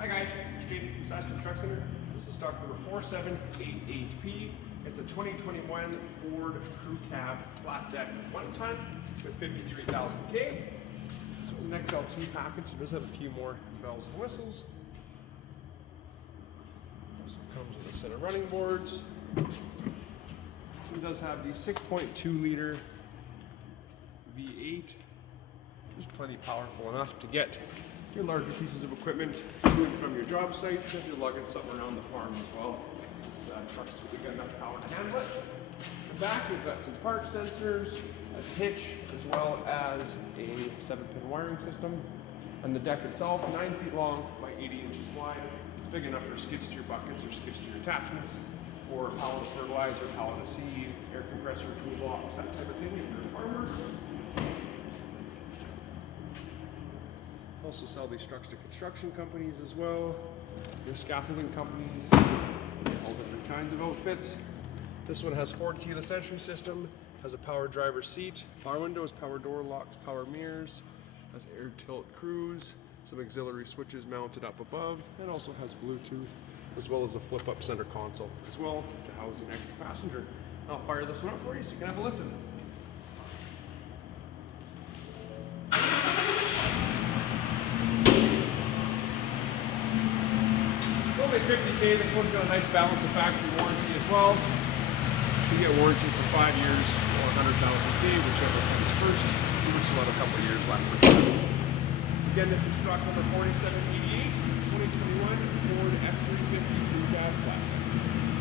Hi guys, it's Jaden from Saskatoon Truck Centre. This is stock number 4788P. It's a 2021 Ford Crew Cab flat deck one ton with 53,000 K. This was an XL2 package, so it does have a few more bells and whistles. Also comes with a set of running boards. It does have the 6.2 liter V8. It's plenty powerful enough to get your larger pieces of equipment to and from your job site, if you're lugging something around the farm as well. This truck's got enough power to handle it. In the back, we've got some park sensors, a hitch, as well as a 7-pin wiring system. And the deck itself, 9 feet long by 80 inches wide. It's big enough for skid steer buckets or skid steer attachments, or pallet of fertilizer, pallet of seed, air compressor, toolbox, that type of thing if you're a farmer. Also sell these trucks to construction companies as well, your scaffolding companies, all different kinds of outfits. This one has Ford keyless entry system, has a power driver seat, power windows, power door locks, power mirrors, has air tilt cruise, some auxiliary switches mounted up above, and also has Bluetooth, as well as a flip up center console as well to house an extra passenger. I'll fire this one up for you so you can have a listen. Only 50K, this one's got a nice balance of factory warranty as well. You get warranty for 5 years or 100,000 K, whichever comes first. We still have a couple of years left for it. Again, this is stock number 4788, 2021 Ford F-350 Crew Cab flat.